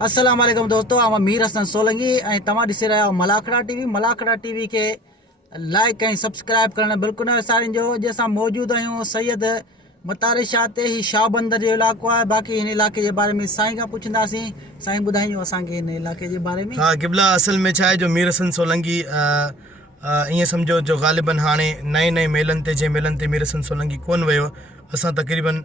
अस्सलाम वालेकुम दोस्तों, आम मीर हसन सोलंकी ऐं तव्हां ॾिसी रहिया आहियो मलाखड़ा टीवी के लाइक ऐं सब्सक्राइब करणु बिल्कुलु न विसारिजो। जंहिंसां मौजूदु आहियूं सैयद मतार शाह ते। ही शाह बंदर जो इलाइक़ो आहे। बाक़ी हिन इलाइक़े जे बारे में साईं खां पुछंदासीं। साईं ॿुधाइजो असांखे हिन इलाइक़े जे बारे में। हाँ क़िबला, असल में छा आहे जो मीर हसन सोलंकी ईअं सम्झो जो ग़ालिबन हाणे नए मेलनि ते जंहिं मेलनि ते मीर हसन सोलंकी कोन वियो। असां तक़रीबन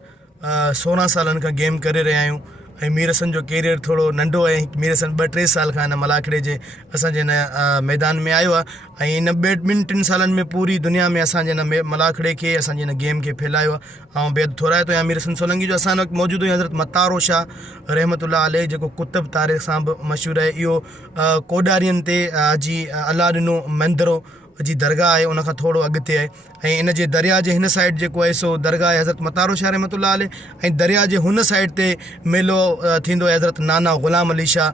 16 सालनि खां गेम करे रहिया आहियूं ऐं मीर हसन जो कैरियर थोरो नंढो आहे। मीर हसन 2-3 साल खां हिन मलाखड़े जे असांजे हिन मैदान में आयो आहे ऐं इन 2-3 सालनि में पूरी दुनिया में असांजे हिन मलाखड़े खे असांजे हिन गेम खे फैलायो आहे। ऐं बेद थोराए थो या मीर हसन सोलंकी जो असां वटि मौजूदु हुई हज़रत मतारो शाह रहमतुल्लाह अलैह, जेको कुतुब तारीख़ सां बि मशहूरु आहे। इहो कोडारियनि ते जी अलाह ॾिनो मंदिरो जी दरगाह आहे, उन खां थोरो अॻिते आहे ऐं इन जे दरिया जे हिन साइड जेको आहे सो दरगाह आहे हज़रत मतारो शाह रहमतुल्लाह अलैह ऐं दरिया जे हुन साइड ते मेलो थींदो आहे हज़रत नाना ग़ुलाम अली शाह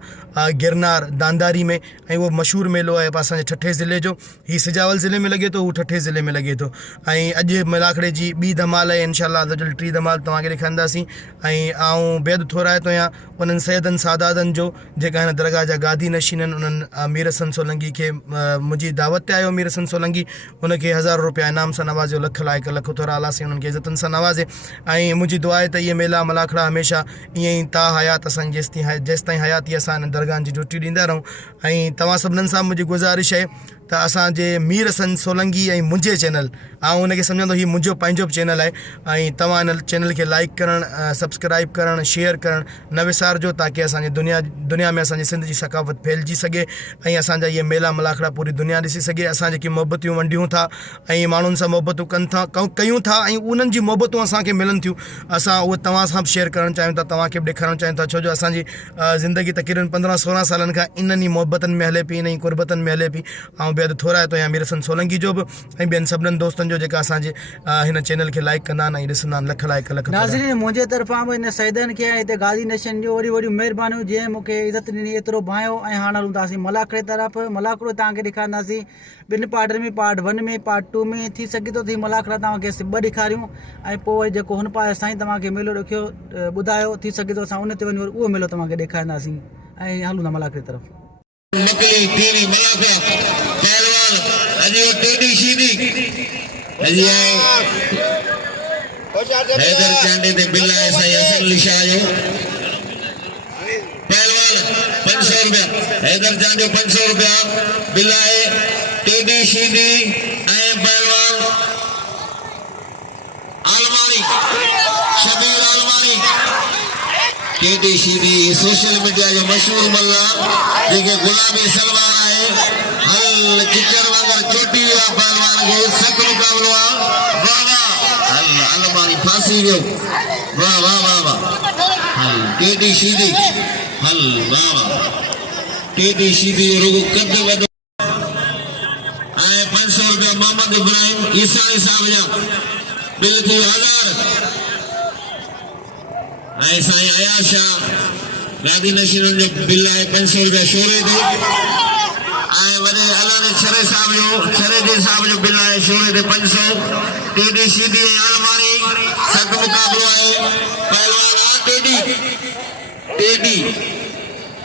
गिरनार दांदारी में। ऐं उहो मशहूरु मेलो आहे असांजे ठठे ज़िले जो। हीउ सिजावल ज़िले में लॻे थो, हू ठठे ज़िले में लॻे थो। ऐं अॼु मलाखड़े जी ॿी धमाल आहे, इंशाअल्लाह अज़ल 3 धमाल तव्हांखे ॾेखारींदासीं। ऐं आऊं बेद थोराए थो या उन्हनि सैयदनि सादातनि जो जेका हिन दरगाह जा गादी नशीन आहिनि, उन्हनि मीर हसन सोलंकी खे मुंहिंजी दावत ते आयो मीर हसन सोलंकी, उनखे 1000 रुपया इनाम सां नवाज़ियो। लख लाइक लख थोरा अलाह साईं उन्हनि खे इज़तनि सां नवाज़े। ऐं मुंहिंजी दुआ आहे त इहे मेला मलाखड़ा हमेशह ईअं ई ता हयात असांजी जेसिताईं हयाती असां हिन दरगाहनि जी ड्यूटी ॾींदा रहूं। ऐं तव्हां सभिनीनि सां मुंहिंजी गुज़ारिश आहे त असांजे मीर हसन सोलंकी ऐं मुंहिंजे चैनल, ऐं उनखे सम्झंदो हीउ मुंहिंजो पंहिंजो बि चैनल आहे, ऐं तव्हां हिन चैनल खे लाइक करणु, सब्सक्राइब करणु, शेयर करणु न विसारिजो, ताकी असांजे दुनिया में असांजी सिंध जी सकाफ़त फैलिजी सघे ऐं असांजा इहे मेला मलाखड़ा पूरी दुनिया ॾिसी सघे। असां जेकी मोहबतियूं वंडियूं था ऐं माण्हुनि सां मोहबतूं कयूं था ऐं उन्हनि जी मोहबतूं असांखे मिलनि थियूं, असां उहे तव्हां सां बि शेयर करणु चाहियूं था, तव्हांखे बि ॾेखारणु चाहियूं था। छो जो असांजी ज़िंदगी तक़रीबन 15-16 सालनि खां इन्हनि ई मोहबतनि में हले पई, इन ई कुर्बतनि में हले पई। ऐं बेद थोराए थो या मीर हसन सोलंकी जो बि ऐं ॿियनि सभिनीनि दोस्तनि जो जेका असांजे हिन चैनल खे लाइक कंदा आहिनि ऐं ॾिसंदा आहिनि। लख लाइक लख नाज़रीन, मुंहिंजे तरफ़ां बि हिन सैदनि खे ऐं हिते गादी नशन जो वॾियूं महिरबानियूं, जंहिं मूंखे इज़त ॾिनी, एतिरो भायो। ऐं हाणे हलंदासीं मलाखड़े तरफ़। मलाखड़ो तव्हांखे ॾेखारींदासीं ॿिनि पार्टनि में, पार्ट 1 में, पार्ट 2 में। थी सघे थो मलाखड़ा तव्हांखे 2 ॾेखारियूं ऐं पोइ जेको हुन पासे साईं तव्हांखे मेलो ॾेखियो ॿुधायो, थी सघे थो असां उन ते वञी उहो मेलो तव्हांखे ॾेखारींदासीं। ऐं हलूं था मलाखड़े तरफ़। हैदर चांडे ते बिल आहे साईं हसन अली शाह जो पहलवान 500 रुपया। हैदर चांडे 500 रुपया बिल आहे। टेडी शीदी ऐं पहलवान आलमारी शबीर आलमारी। टेडी शीदी सोशल मीडिया जो मशहूर मल्ला जेके गुलाबी सलवार आहे, हल चिचर वांगुरु चोटी वियो आहे। पहलवान खे सख़्तु मुक़ाबिलो आहे। वाह वाह, हल अलमारी फांसी वियो। वाह वाह वाह वाह, हल टेडी शीदी, हल वाह वाह। टेडी शीदी रुगो कद वधो ऐं 500 रुपया मोहम्मद इब्राहिम ईसाई साहब जा बिल थी 1000। ऐं साईं अयाज शाह गादी नशीननि जो बिल आहे 500 रुपया शोरे ते। ऐं वॾे अलाने छरे साहब जो बिल आहे शोरे ते 500। टेडी शीदी ऐं आलमारी सख़्तु मुक़ाबिलो आहे। पहलवान टेडी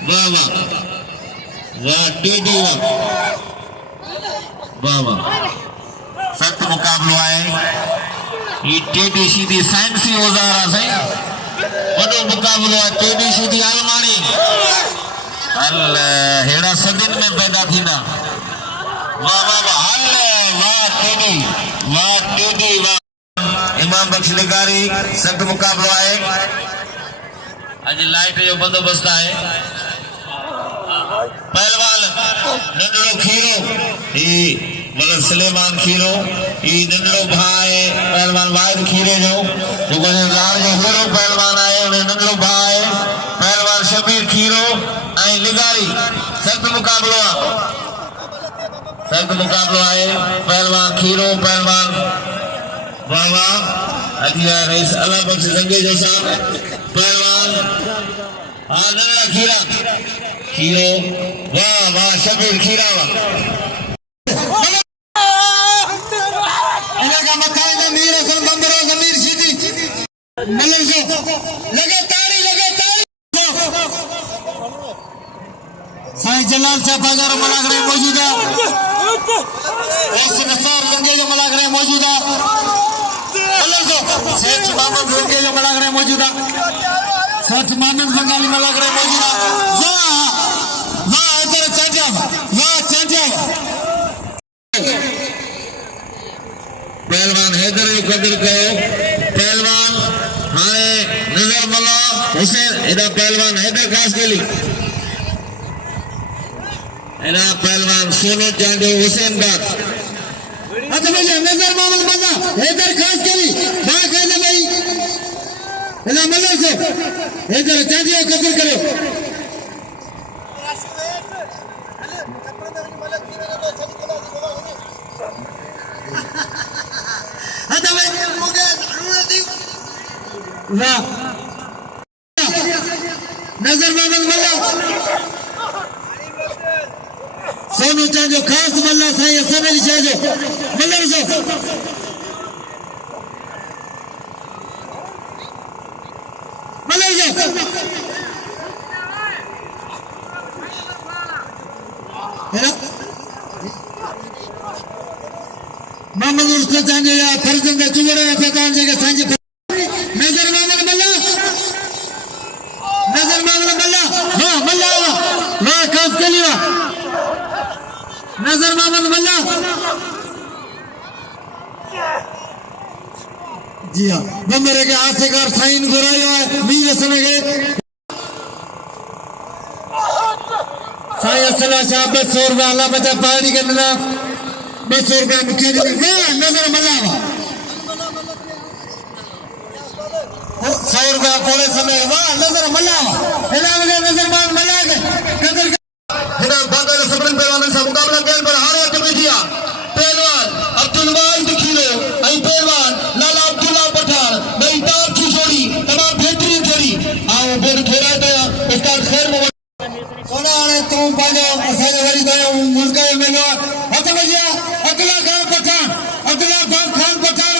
वाह वाह वाह, टेडी वाह वाह, सख़्तु मुक़ाबिलो आहे। ये टेडी शीदी साइंसी औज़ार आहे साईं, वॾो मुक़ाबिलो आहे। टेडी शीदी आलमारी, हल हेड़ा सदियुनि में पैदा थींदा। वाह वाह वाह, हल वाह टेडी वाह। इमाम बख्श निगारी सख़्तु मुक़ाबिलो आहे। अॼु लाइट जो बंदोबस्त आहे। पहलवान नंढड़ो खीरो, ही मतलब सलेमान खीरो, ही नंढड़ो भाउ आहे पहलवान वाहिद खीरे जो, जेको ज़ार जो हीरो पहलवान आहे, उन नंढड़ो भाउ आहे पहलवान शबीर खीरो ऐं निगारी। सख़्तु मुक़ाबिलो आहे। पहलवान खीरो, पहलवान वाह वाह, अदिया रईस अला बख्श जंगे जो साहब पहलवान, हाँ नंढड़ा खीरो, वाह वाह शबीर खीरा वाह। लगे ताड़ी जलाल शाह बाजार मलागरे मौजूदा ऐसे नसार लंगे जो मलागरे मौजूदा सेठ मोहम्मद लंगे जो मलागरे मौजूदा सेठ मोहम्मद बंगाली मलागरे मौजूदा वाह इधर चाचा पहलवान हैदर कदर कयो पहलवान हाणे नजर मल्ला हुसैन एदा पहलवान हैदर खास गेली एदा पहलवान सोनो चांदो हुसैन बात अच्छा भैया नजर मोहम्मद मल्ला हैदर खास गेली ना कहने भाई एदा मल्ला से हैदर चांदियो कदर करो अच्छा भाई वाह नजर मोहम्मद मल्ला सोनू चांजो खास मल्ला साईं असन अली चांजो मल्ला सो मल्ला सो मोहम्मद उर्स चांजो या फरजंद चुगड़े फकान जे के सांजे नजर मोहम्मद मल्ला हाँ मल्ला वाह खास के लिए नजर मोहम्मद मल्ला जी हाँ बंदरे के आसेकार साइन गुरायो है मीर समय के साई असला शाह 200 रुपया अल्लाह बचा पार्टी के अंदर 200 रुपया मुख्य नजर मल्ला 100 रुपया पूरे समय वाह नजर मल्ला नजर मल्ला के कदर हिना बादल सबरन पहलवान सा मुकाबला कर पर हारे अटमे दिया पहलवान अब्दुल वाहिद खिलो आई पहलवान लाला अब्दुल्ला पठान नई तार की जोड़ी तमाम बेहतरीन जोड़ी आओ बोल खेरा तो उस्ताद खैर सोना ने तू बाजो असाजे वरी गयो मुल्क में लो हत भैया अगला गांव पठान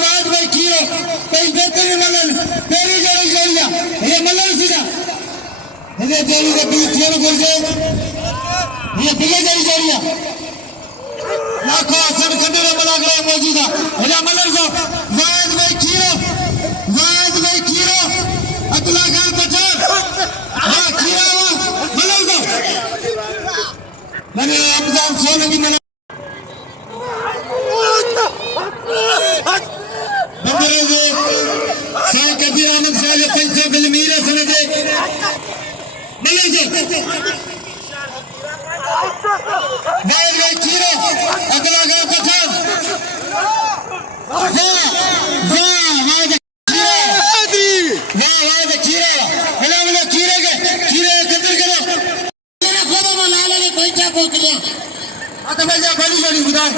वाहिद भाई खिलो कई बेहतरीन मलन तेरी जोड़ी जोड़िया ये मलन सीधा ये जोड़ी का बीच खेल बोल जाए ये बिगे जरी जोड़िया लाखों असर कदर मलागरे मौजूदा हेला मलर सो वाहिद भाई खीरो अगला गाल पठान हां खीरा मलर सो मैंने रमजान सोने की मना बंदरे से साईं कबीर अहमद शाह के पैसे बिलमीर सने दे मलर सो वाहिद भाई खीरो अगला गांव पठान वाहिद खीरो हेला बोलो खीरे कदर करो तेरा खोदो में लाले ने पैसा पोक लिया आता भैया बड़ी जोड़ी उधार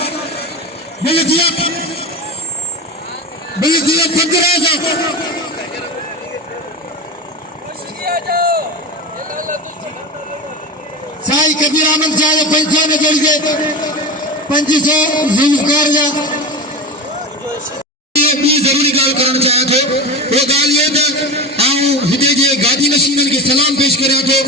बिल दिया 15 साईं कबीर अहमद शाह के पैसा ने जोड़ के 2500 जुल्फकार जा ये भी जरूरी गाल करना चाहे थे वो गाल ये था आऊं हिदे जे गादी नशीनन के सलाम पेश करया थो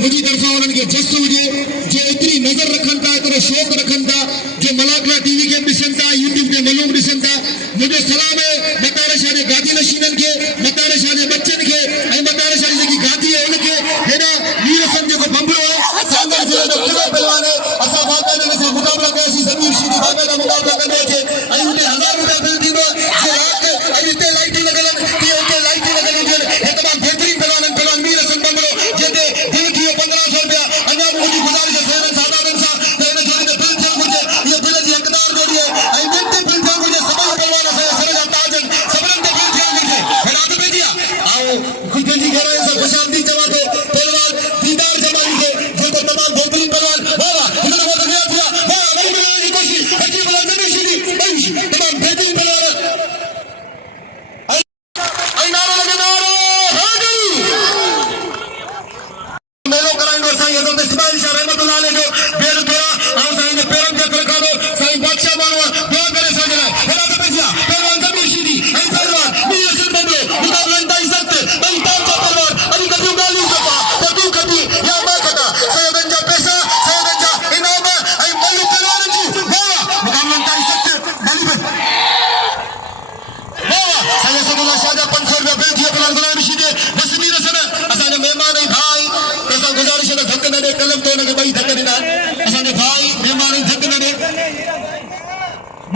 मुझी तरफा उनन के जस हुजे जे इतनी नजर रखन था इतनो शौक रखन था जो मलाकला टीवी के दिसन था यूट्यूब के मालूम दिसन था मुझे सलाम है मतारे शाह जे गादी नशीनन के मतारे शाह जे बच्चन के ऐ मतारे शाह जी की गादी है उनके हेना वीर संजय को बंबरो है शानदार जिले में पूरा पहलवान है असा बाकायदे से मुकाबला कैसी जमीर शीदी बाकायदा मुकाबला करने के आई उन्हें 1000 रुपया बिल दीनो आई ते लाइट लगलन ते लाइट लगलन जे हे तमाम बेहतरीन पहलवान वीर संजय बंबरो जेते दिल की 1500 रुपया अन्ना मुझी गुजारिश है सेवन सादात इंसान तेने जोड़ी के बिल चल मुझे ये बिल जी हकदार जोड़ी है आई मिनट बिल चल मुझे सब पहलवान से सरजा ताजन सबरन के बिल चल मुझे हेला तो दे दिया आओ खुद जी कह रहे हैं सब खुशामदी जमा दो पहलवान दीदार जमाई के जो तमाम बेहतरीन पहलवान वाह इधर वो गया वाह वही बनाने की कोशिश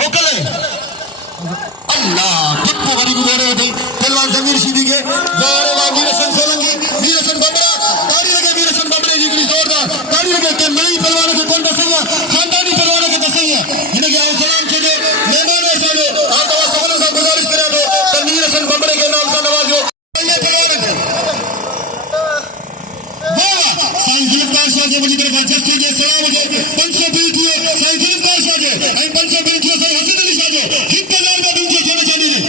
मोकले अल्लाह टिप्पू गरीब दौड़े थे पहलवान जमीर शीदी के दौड़े वा वीरसन सोलंकी वीरसन बमरा ताड़ी लगे वीरसन बमरे जी की जोरदार ताड़ी लगे के नई पहलवानों के कौन दसेगा खानदानी पहलवानों के दसेगा इन्हें क्या सलाम छे मेहमान है सारे आप दवा सबों से गुजारिश करें तो वीरसन बमरे के नाम से नवाजो पहले पहलवान वाह साईं जुल्फकार शाह के मुझे तरफ जस्टिस के सलाम हो 500 बिल दिए साईं जुल्फकार शाह के 500 बिल दिए साईं हसन अली शाह के हिप्पलाल में बिल दिए सोने चांदी ने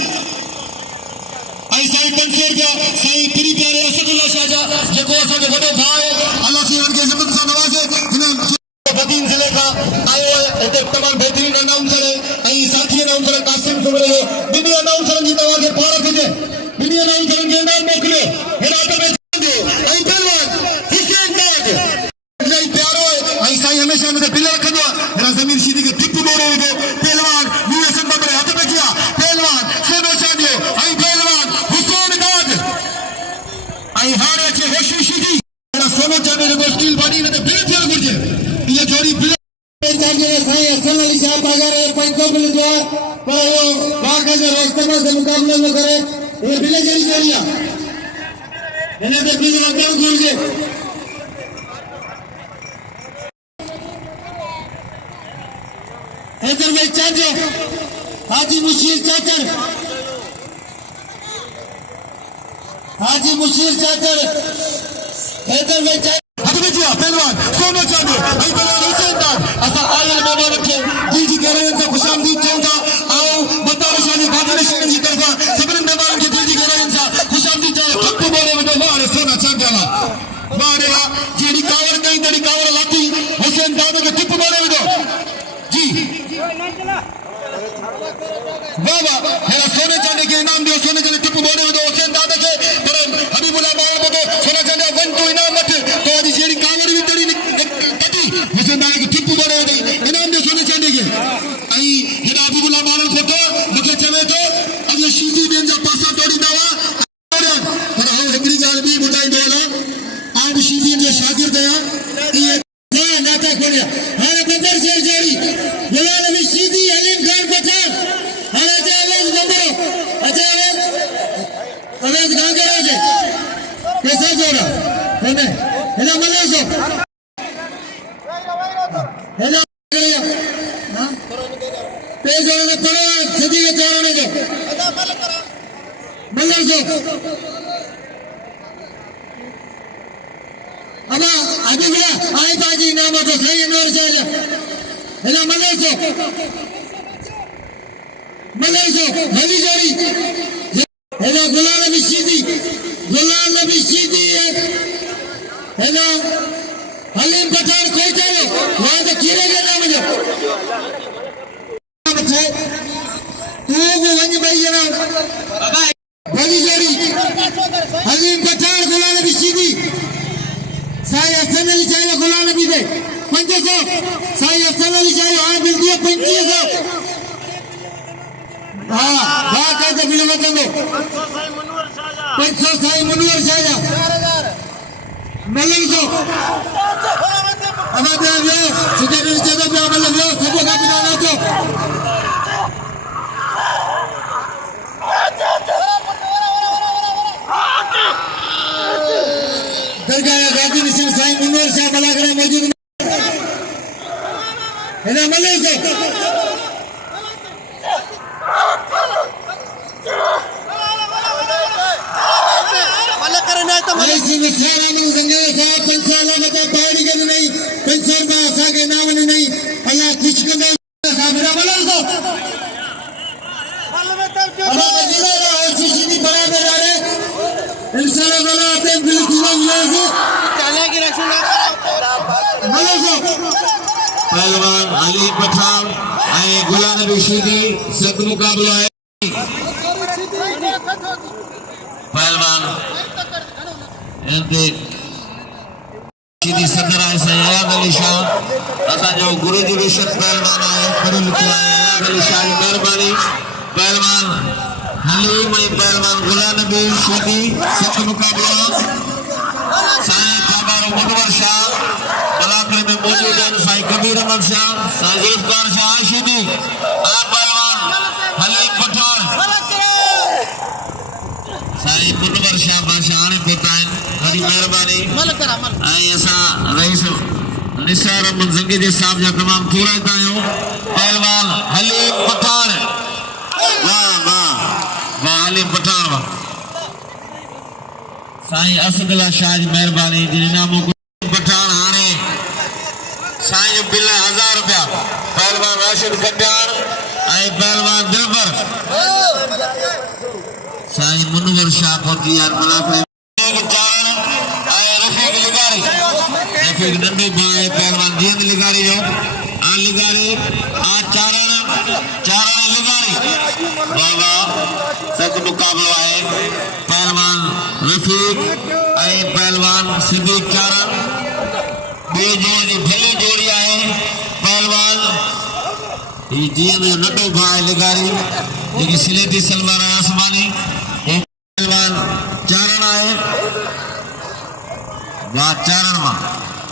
आई साईं 500 रुपया साईं प्री प्यारे असदुल्ला शाह जा जेको असा के वडो भाई अल्लाह से उनके इज्जत से नवाजे इन्हें बदीन जिले का आयो है एक तमाम बेहतरीन अनाउंसर है आई साथी अनाउंसर कासिम सुमरे जो बिनी अनाउंसर जी तवा के पार रखजे बिनी अनाउंसर के नाम मोकलो हिरात में दे आई पहलवान हुसैन दाद नहीं प्यारो है आई साईं हमेशा में बिल रखदो मेरा जमीर शीदी के टिप्पू मोड़े दो पहलवान यूएसएन बबरे हाथ में किया पहलवान सोनो चांदी आई पहलवान हुसैन दाद आई हारे छे होशी शीदी मेरा सोनो चांदी को स्टील बॉडी में बिल फेल गुरजे ये जोड़ी बिल चांदी साईं हसन अली शाह बाजार 500 बिल दो पर वो बाकी जो रोस्तमा से मुकाबले में करे ये बिल जड़ी जोड़िया इन्हें तो बीच वक्त गुरजे हैदर भाई चाचा हाजी मुशीर चाचा हाजी मुशीर चाचा हैदर भाई चाचा हाथ में जिया पहलवान सोनो चांदी आई पहलवान हुसैन दाद असा आयल मेहमान के जी कह रहे हैं खुशामदीद चौथा आओ बताओ शादी बादल शरण जी तरफा सबने मेहमान के जी कह रहे हैं खुशामदीद चौथा टिप्पू बोले में मारे सोना चांदी मारे जेडी कावर कहीं तेरी कावर लाती हुसैन दाद के टिप्पू बोले में जी वाह वाह मेरा सोने चांदी के इनाम दियो सोने चांदी टिप्पू बोले में हुसैन दाद के पर हबीबुल्लाह बाबा को सोना चांदी 1 2 इनाम मत तो आदि जेडी कावर भी तेरी कटी हुसैन दाद के टिप्पू बोले में इनाम दियो सोने चांदी के आई हेरा हबीबुल्लाह बाबा फोटो मुझे चवे तो अब ये शीदी बेन जा पासा तोड़ी दावा पर हम हिकड़ी गाल भी बुधाई दोला आप शीदी जो शागिर्द है ये नाता खोलिया हारे बंदर शेर जोड़ी गुलाम अली शीदी अलीम खान पठान हारे जावेद बंदरो अवेद गांगरा जे कैसा जोड़ा मैंने हेना मलेसो हेना हां पे जोड़े ने पड़ो सदी के जोड़ने को मलेसो अबा अभी बोला आई बाजी नाम तो सही नोर चले हेला मलेसो हली जोड़ी हेला गुलाम नबी शीदी हेला हलीम पठान कोई चलो वहां तो कीरे के नाम जो तू वो वंज भाई ना अबा हली जोड़ी हलीम पठान गुलाम नबी शीदी साईं हसन अली शाह गुलाम नबी दे 500 साईं हसन अली शाह हां बिल दिए 2500 हां हां कहते बिल मत दो 500 साईं मुनवर शाह 4000 मलेसो अब दे दे सीधे नीचे दे मतलब लो सब का बिना तो दरगाह गाजी निशान साईं मुनवर शाह बलागड़ा मौजूद है ना मलेसो मलेसी में सारा में संजय साहब 500 में तो पार्टी के नहीं 500 रुपया आशा के नाम नहीं अल्लाह कुछ कर दे साहब ना मलेसो अब जिला और खुशी की बराबर आ रहे इंशाल्लाह वाला अपने बिल किलो मलेसो चले की रखना मलेसो पहलवान अली पठान आए गुलाम नबी शीदी सख्त मुकाबला है पहलवान इनके शीदी सदर आए सैयद अली शाह असा जो गुरु जी विशेष पहलवान आए पढ़े लिखे आए सैयद अली शाह की मेहरबानी पहलवान हलीम पहलवान गुलाम नबी शीदी सख्त मुकाबला साईं काबारो मुनवर शाह बलाकड़े में मौजूद है साईं कबीर अहमद शाह साईं जुल्फकार शाह शीदी आप निसार अहमद ज़ंगी साहब जा तमाम थोरा तायो पहलवान हलीम पठान वाह वाह वाह हलीम पठान वाह साईं असदुल्ला शाह जी मेहरबानी जी नामो पठान हाने साईं बिल्ला 1000 रुपया पहलवान राशिद कट्याण आई पहलवान दिलबर साईं मुनवर शाह फौजी यार मलाक नंढो भाई पहलवान जींद लिगारी जो आ लिगारी आ चारण लिगारी बाबा सच मुकाबलो है पहलवान रफीक ऐं पहलवान सिद्दीक चारण बे जोड़ी भली जोड़ी है पहलवान ये जींद जो नंढो भाई लिगारी जेकी सिलेटी सलवार आसमानी पहलवान चारण है वाह चारण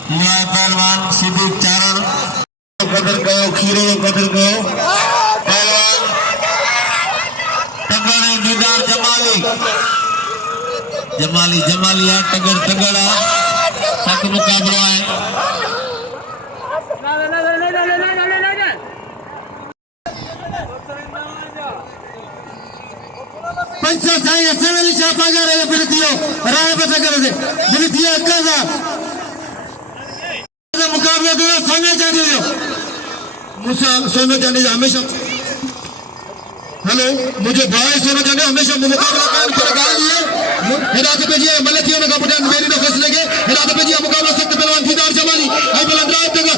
मां पहलवान सिद्दीक चारण कदर कयो खीरो कदर कयो पहलवान टगड़ दीदार जमाली है टगड़ सख्त मुकाबलो है पंचा साईं असेली छापा जा रहे बिरतियो राय बता कर दे बिरतियो काजा मुकाबला दो सोने चांदी जो मुझे सोने चांदी हमेशा हेलो मुझे भाई सोने चांदी हमेशा मुकाबला कायम कर गाल दिए हिदायत पे जी मलकियों ने कपटान मेरी ने फैसले के हिदायत पे जी मुकाबला सख्त पहलवान दीदार जमाली आई बलंदराज तगड़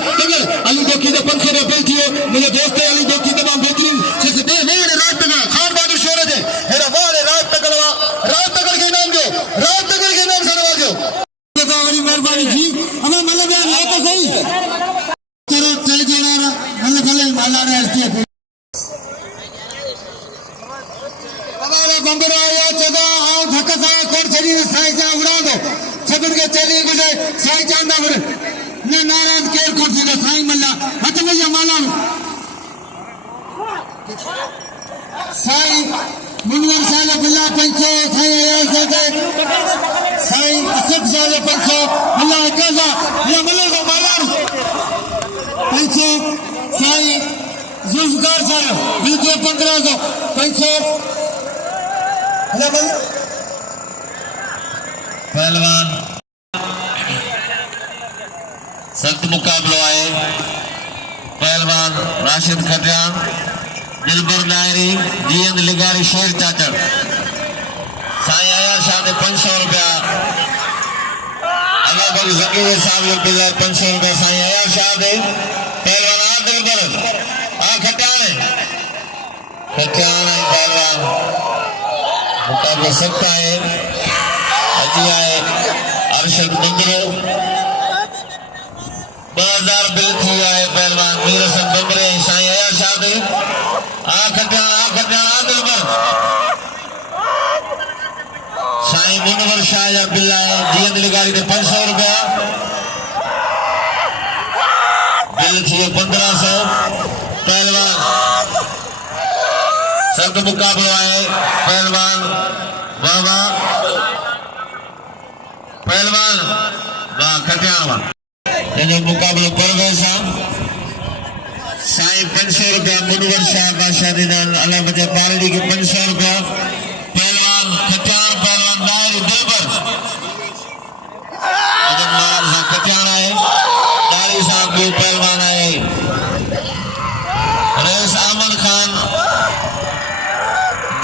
अली दोकी ने 500 रुपए दियो मुझे दोस्त है अली दोकी तमाम बेहतरीन जैसे दे नहीं रात तक खान बहादुर शोहरत है हेरा वाले रात तक के नाम जो रात तक के नाम से नवाजो मेहरबानी जी हमें मतलब है तो सही तेरे चल जोड़ा मतलब भले माला ने हस्ती हमारा बंदरा आया जगह आओ धक्का सा कोट चली साई जा उड़ा दो छगन के चली गुजरे साई चांदा वर ने नाराज केर कोट से साई मल्ला हट में या माला साई मुनवर साला बिल्ला पंचो साई आया साई असद साले पंचो बिल्ला काजा या मल्ला को माला पंचो साई जुल्फकार सारा बिल्कुल 1500 पंचो पहलवान सख्त मुकाबलो है पहलवान राशिद खटियान दिलबर नायरी जींद लिगारी शेर चाचड़ साईं आया शाह ने 500 रुपया अल्लाह बग ज़कीर साहब जो बिल्ला 500 रुपया साईं आया शाह दे पहलवान आ दिलबर आ खटियान पहलवान मुकाबला सख्त है अजी आए अरशद बंदरो 2000 बिल थी आए पहलवान मीर हसन बंदरे साईं आया शाह दे आ खटियान आ दिलबर साईं मुनवर शाह या बिल्ला जींद लिगारी ने 500 रुपया बिल थी 1500 पहलवान सख्त मुकाबलो है पहलवान बाबा पहलवान वाह खटियान जो मुकाबलो परवेश साईं 500 रुपया मुनवर शाह बादशाह दीदार अल्लाह बजा पारड़ी के 500 रुपया पहलवान खटियान पहलवान नायरी दिलबर अजब महाराज खटियान आए दारी साहब भी पहलवान आए रेस अहमद खान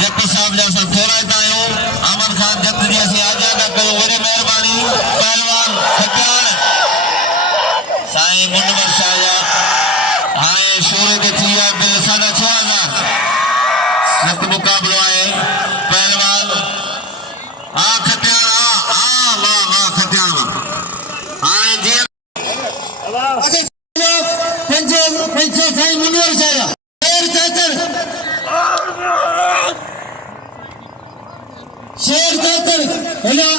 जट साहब जैसा थोड़ा तायो अहमद खान जट जैसे आजा का करो वरी मेहरबानी पहलवान खटियान साईं मुनवर शाह या हाय शोरे के थिया बिल 6000 सख्त मुकाबलो है पहलवान आ खटियान आ वाह खटियान हाय जी पंचो साईं मुनवर शाह शेर चाचड़ हेलो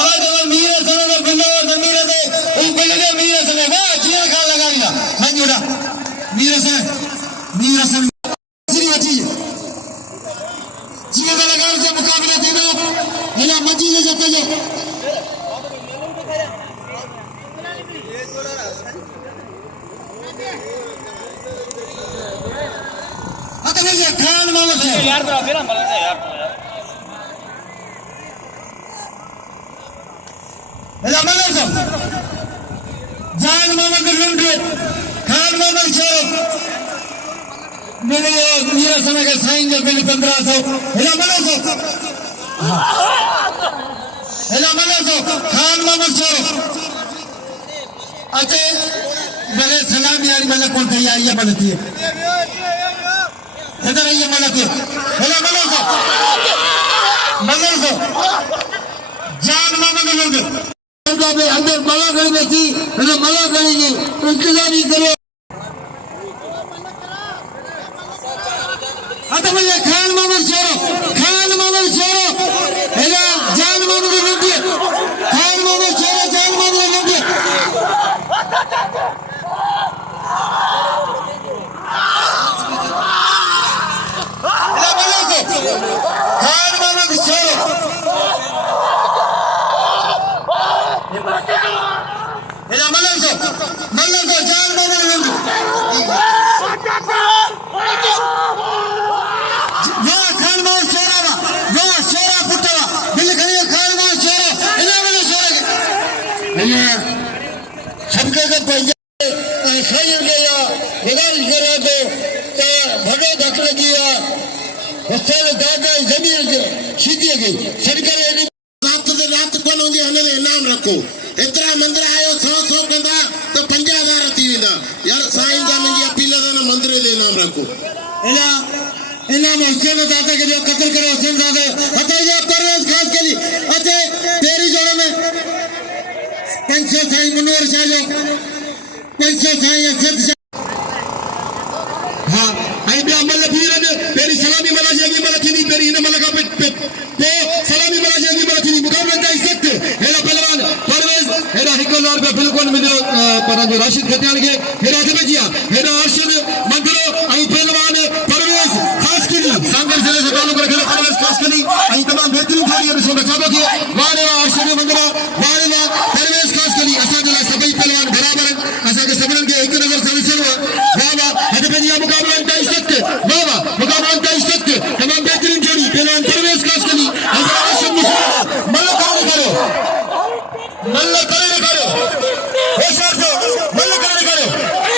आवाज मीरे सने बिल्ला मीरे दे ओ बिल्ले मीरे सने वाह जिया खा लगा लिया मंजूरा मीरे सने सिरी अच्छी जिया का लगा से मुकाबला दे दो हेलो मंजी से जते जो भैया खान मोहम्मद शेर यार तो फिर हम बोलते हैं यार हेला मलर साहब जान मोहम्मद लुंडे खान मोहम्मद शेर मेरे ये समय के साइन जो मेरे 1500 हेला मलर साहब खान मोहम्मद शेर अचे मेरे सलाम यार मतलब कौन कही आई है बनती है इधर आइए मलक हेला मलक जान मोहम्मद लुंडे अंदर मला गली में थी मला गली की इंतजार ही करो आता भैया खान मोहम्मद शेरो हेला जान मोहम्मद लुंडे खान मोहम्मद शेरो जान मोहम्मद लुंडे खान मोहम्मद शेरो हेला मलक जान मोहम्मद लुंडे वाह खान मोहम्मद शेरा वाह शेरा पुटवा दिल खड़ी खान मोहम्मद शेरो हेला मलक शेरा सबके को पंजाब सही गया विधान करा दो तो भगे धक्का किया उस्ताद दादा जमीन सीधी गई सरकार एडी रात से रात कोन होंदी हमें इनाम रखो एतरा मंदिर आयो 100 कंदा तो 50,000 थी वेंदा यार साईं जा मुंजी अपील ना मंदिर दे इनाम रखो एला इनाम हुसैन दादा के जो कत्ल करो हुसैन दादा हटे जो परवेज खास के लिए अते तेरी जोड़े में 500 साईं मनोहर शाह जो 500 साईं सिद्ध हाँ आई भी अमल फिर ने तेरी सलामी मला जाएगी मला थी नहीं तेरी इन मला का पे तो सलामी मला जाएगी मला थी नहीं मुकाबला जा सकते हेला पहलवान परवेज हेला 1000 रुपया बिल्कुल मिलो पर जो राशिद खतियान के हेला के बजिया हेला अर्शद मंगरो आई पहलवान परवेज खास के लिए सांगल जिले से ताल्लुक रखने परवेज खास के लिए आई तमाम बेहतरीन जोड़ी है इसमें बचाव की वाले अर्शद मंगरो वाले परवेज खास के लिए असा जो सभी पहलवान बराबर असा के सबरन के एक नजर सर्विस वाला हद पे जिया मुकाबला तय सकते वाह मुकाबला तय सकते तमाम बेहतरीन जोड़ी पहलवान परवेज खास के लिए अर्शद मल्ल करो होशियार से मल्ल करो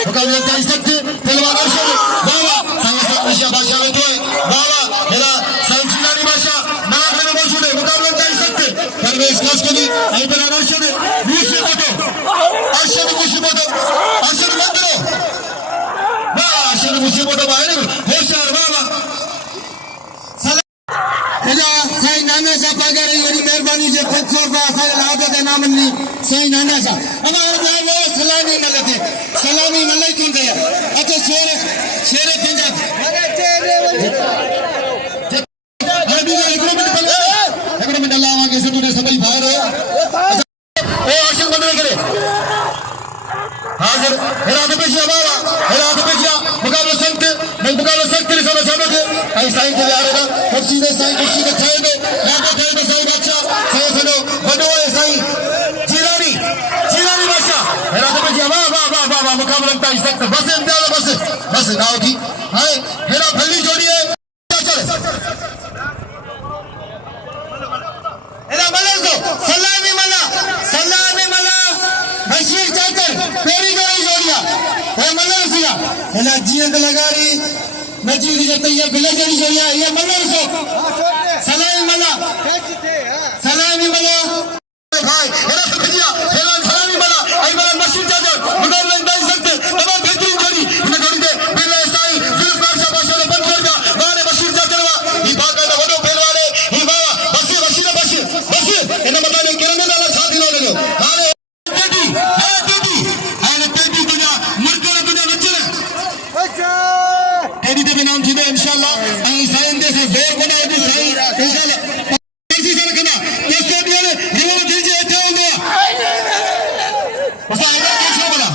मुकाबला तय सकते पहलवान अर्शद वाह सांगत बादशाह में तो वाह मेरा संचिलानी बादशाह नाग में मौजूद है मुकाबला तय सकते परवेज खास के लिए आई पहलवान अर्शद दूसरे फोटो अर्शद मंगरो मुसीबत बाहर होशियार बाबा साईं नाना शाह पागर बड़ी मेहरबानी से 500 रुपया असां लादत के नाम नी साईं नाना शाह हमारे भाई वो सलामी मलते सलामी मलई क्यों गया अच्छा शेर पंजाब अभी एग्रीमेंट अल्लाह के से तूने सभी बाहर हो ओ आशिक बंद करे हाजिर हेरा पे बाबा हेरा पे मुकाबला सख्त रे सब सामने थे आई साईं के आ रहा कुर्सी दे साईं कुर्सी के खाए में राजा खाए में साईं बादशाह साईं सनो बड़ो है साईं जिलानी बादशाह हेरा पे वाह मुकाबला तय सख्त बस इम्तियाज बस गाओ की हाय हेरा भल्ली जोड़ी है चल हेरा मलक सलामी मला बशीर चाकर पेरी जोड़िया है मलक सिया हेला जियत लगारी नजी की तैयार बिले जड़ी जोड़िया ये मलक सो सलामी मला भाई हेला भजिया हेला सलामी मला आई मला बशीर चाकर मुकाबला तय सकते तमाम बेहतरीन जोड़ी इन जोड़ी दे बिले साईं जुल्फ बादशाह ने 500 का वाले बशीर चाकर ई बात का वडो पहलवान ई बाबा बशीर इन मतलब किरण वाला साथ ही लो हां तेरी ते नाम थी इंशाल्लाह आई साईं दे से जोर बनाए दी साईं इंशाल्लाह कैसी सर कना ये स्टेडियम में रिवो दीजिए थे होंगे बस आगे कैसे बोला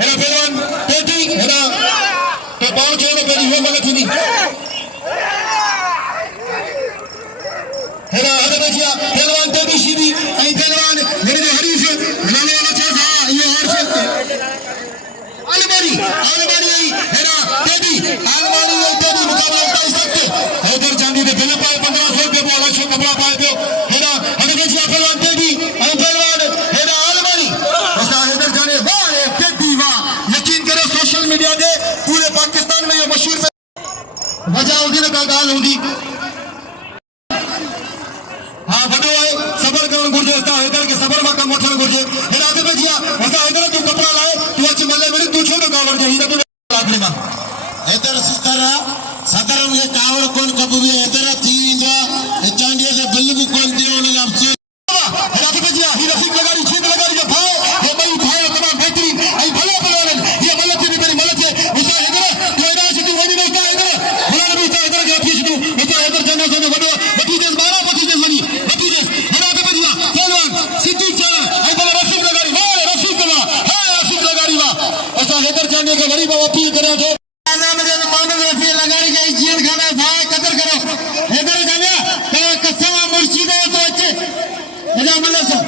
हेरा पहलवान पेटी हेरा तो बाल जोड़े पेटी वो मलक थी हेरा हद बजिया पहलवान तो भी सीधी आई पहलवान मेरे जो हरीफ नाले वाला चाचा ये और से आलमारी आई हेरा टेडी आलमारी आई टेडी मुकाबला 27 तक हैदर चांदी दे बिल पाए 1500 रुपए को अलग से कपड़ा पाए पियो हेरा अगर देखिए पहलवान टेडी और पहलवान हेरा आलमारी ऐसा हैदर जाने वाह टेडी वाह यकीन करो सोशल मीडिया दे पूरे पाकिस्तान में ये मशहूर वजह होगी ना गाल होगी हाँ बड़ो है सबर करण गुर्जे ऐसा हैदर के सबर में कम उठन गुर्जे हेरा आगे बजिया ऐसा हैदर तू कपड़ा लाए तू अच्छे मल्ले में तू छोड़ गावड़ जाई तू लाकड़ी में इधर सितारा साधारण के कावड़ कौन कबूबी इधर तीन चांडिया से बिल्ली को कौन दियो ने आप से हेरा आगे बजिया ही रफीक लगाड़ी छेद लगाड़ी जो भाव ये भाई भाव तमाम बेहतरीन आई भले भले ये मलक से मेरी मलक है ऐसा हैदर तू इधर से तू वही नहीं का इधर भला नहीं का इधर के पीछे तू ऐसा हैदर जाने से बड़ो बटीजेस 12 बटीजेस बनी बटीजेस हेरा आगे बजिया पहलवान सिद्धू चला आई भले रफीक लगाड़ी वाह रफीक वाह है रफीक लगाड़ी वाह ऐसा हैदर जाने का गरीब अपील करे थे नाम रे मानव रफी लगाड़ी के जीन खाना भाई कदर करो हैदर जाने का कसम मुर्शिद है तो अच्छे हेरा मल्ला सा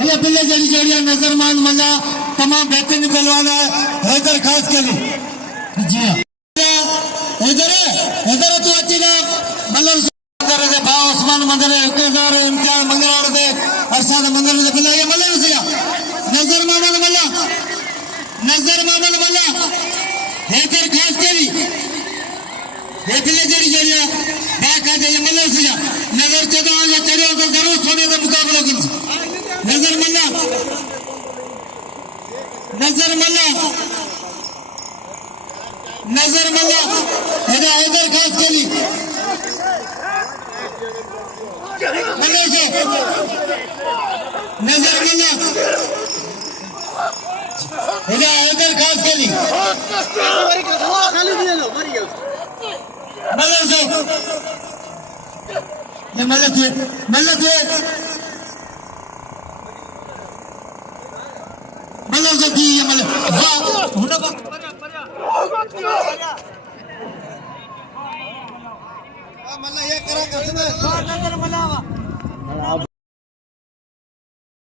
हेरा बिल्ले जड़ी जड़िया नजरमान मल्ला तमाम बेहतरीन पहलवान है हैदर खास के लिए जी हैदर हैदर तू अच्छी ना मल्ला करे दे भाव उस्मान मंदिर 1000 इम्तियाज मंगलवार दे अरसाद मंगल दे बिल्ला ये मल्ला से नजर मानल मल्ला हैदर खास के लिए ये बिल्ले जड़ी जड़िया बाका दे ये मल्ला से नजर चढ़ा या चढ़ो तो जरूर सोने का मुकाबला कर नजर मल्ला हैदर खास के लिए मल्ला से नजर मल्ला हैदर खास के लिए मल्ला से ये मल्ला थे मल्ला से दी ये मल्ला वाह हुना मल्ला ये करा कसम